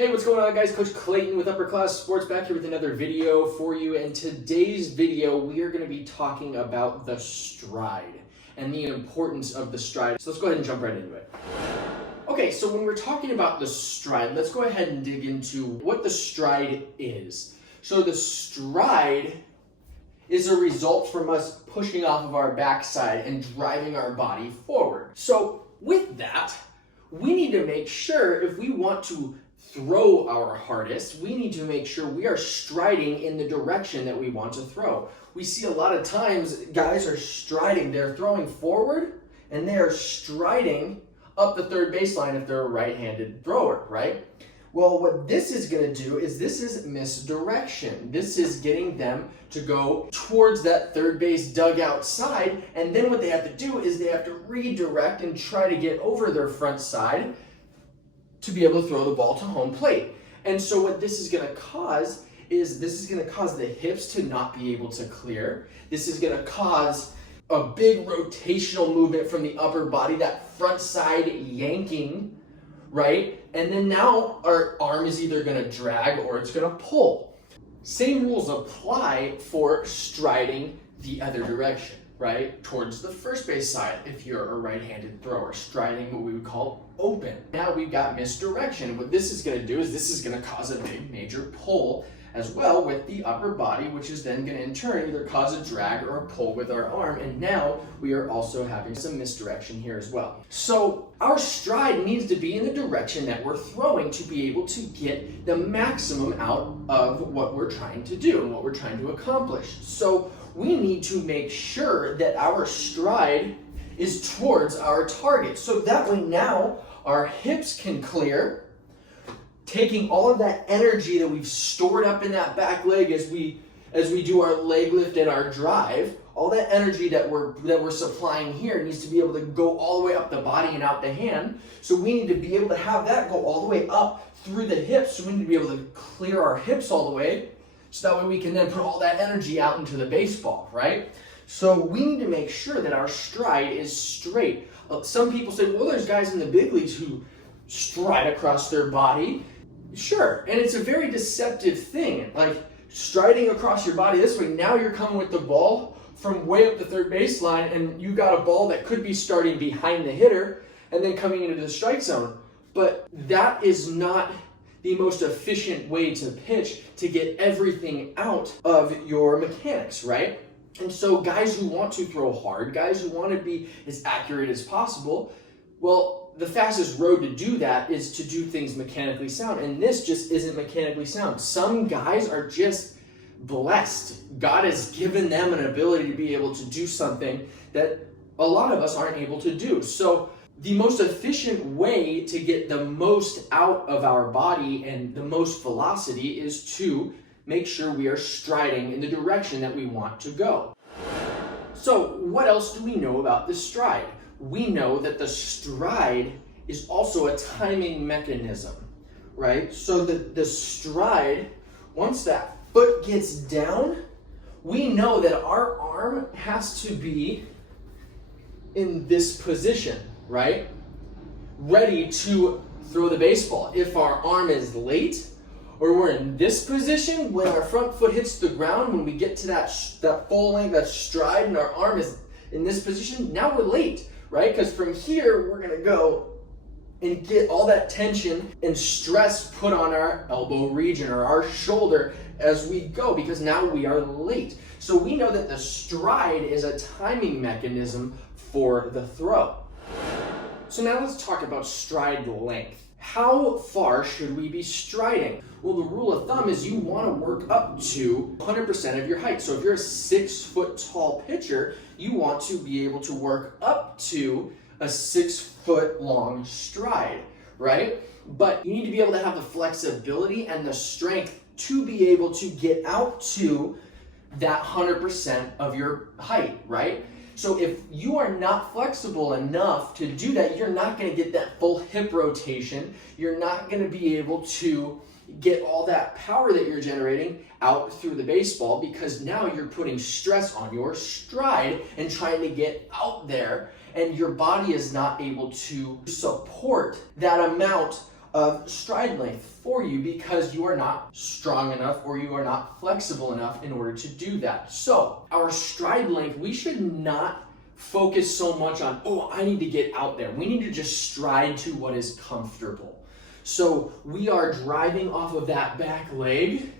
Hey, what's going on guys? Coach Clayton with Upper Class Sports back here with another video for you. In today's video, we are going to be talking about the stride and the importance of the stride. So let's go ahead and jump right into it. Okay, so when we're talking about the stride, let's go ahead and dig into what the stride is. So the stride is a result from us pushing off of our backside and driving our body forward. So with that, we need to make sure if we want to throw our hardest, we need to make sure we are striding in the direction that we want to throw. We see a lot of times guys are striding, they're throwing forward and they are striding up the third baseline if they're a right-handed thrower, right? Well, what this is going to do is this is misdirection. This is getting them to go towards that third base dugout side, and then what they have to do is they have to redirect and try to get over their front side to be able to throw the ball to home plate. And so what this is going to cause is this is going to cause the hips to not be able to clear. This is going to cause a big rotational movement from the upper body, that front side yanking, right? And then now our arm is either going to drag or it's going to pull. Same rules apply for striding the other direction, right? Towards the first base side if you're a right-handed thrower, striding what we would call open. Now we've got misdirection. What this is going to do is this is going to cause a big major pull as well with the upper body, which is then going to in turn either cause a drag or a pull with our arm. And now we are also having some misdirection here as well. So our stride needs to be in the direction that we're throwing to be able to get the maximum out of what we're trying to do and what we're trying to accomplish. So we need to make sure that our stride is towards our target. So that way now our hips can clear, taking all of that energy that we've stored up in that back leg as we do our leg lift and our drive, all that energy that we're supplying here needs to be able to go all the way up the body and out the hand. So we need to be able to have that go all the way up through the hips. So we need to be able to clear our hips all the way, so that way we can then put all that energy out into the baseball, right? So we need to make sure that our stride is straight. Some people say, well, there's guys in the big leagues who stride across their body. Sure, and it's a very deceptive thing. Like striding across your body this way, now you're coming with the ball from way up the third baseline and you got a ball that could be starting behind the hitter and then coming into the strike zone. But that is not the most efficient way to pitch to get everything out of your mechanics, right? And so guys who want to throw hard, guys who want to be as accurate as possible, well, the fastest road to do that is to do things mechanically sound. And this just isn't mechanically sound. Some guys are just blessed. God has given them an ability to be able to do something that a lot of us aren't able to do. So the most efficient way to get the most out of our body and the most velocity is to make sure we are striding in the direction that we want to go. So what else do we know about the stride? We know that the stride is also a timing mechanism, right? So the stride, once that foot gets down, we know that our arm has to be in this position, right? Ready to throw the baseball. If our arm is late, or we're in this position, when our front foot hits the ground, when we get to that full length, that stride, and our arm is in this position, now we're late, right? Because from here, we're gonna go and get all that tension and stress put on our elbow region or our shoulder as we go, because now we are late. So we know that the stride is a timing mechanism for the throw. So now let's talk about stride length. How far should we be striding? Well, the rule of thumb is you want to work up to 100% of your height. So if you're a 6 foot tall pitcher, you want to be able to work up to a 6 foot long stride, right? But you need to be able to have the flexibility and the strength to be able to get out to that 100% of your height, right? So if you are not flexible enough to do that, you're not going to get that full hip rotation. You're not going to be able to get all that power that you're generating out through the baseball, because now you're putting stress on your stride and trying to get out there, and your body is not able to support that amount of stride length for you because you are not strong enough or you are not flexible enough in order to do that. So our stride length, we should not focus so much on, oh, I need to get out there. We need to just stride to what is comfortable. So we are driving off of that back leg,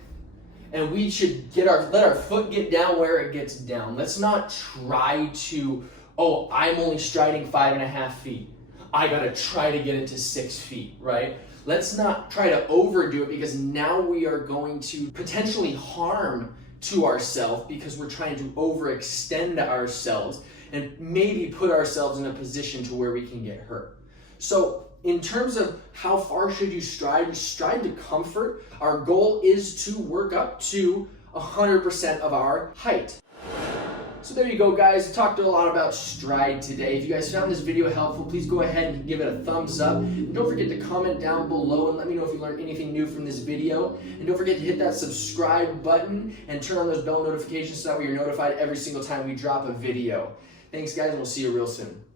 and we should let our foot get down where it gets down. Let's not try to, oh, I'm only striding 5.5 feet. I gotta try to get it to 6 feet, right? Let's not try to overdo it, because now we are going to potentially harm to ourselves because we're trying to overextend ourselves and maybe put ourselves in a position to where we can get hurt. So in terms of how far should you stride to comfort, our goal is to work up to 100% of our height. So there you go, guys. We talked a lot about stride today. If you guys found this video helpful, please go ahead and give it a thumbs up. And don't forget to comment down below and let me know if you learned anything new from this video. And don't forget to hit that subscribe button and turn on those bell notifications so that way you're notified every single time we drop a video. Thanks, guys, and we'll see you real soon.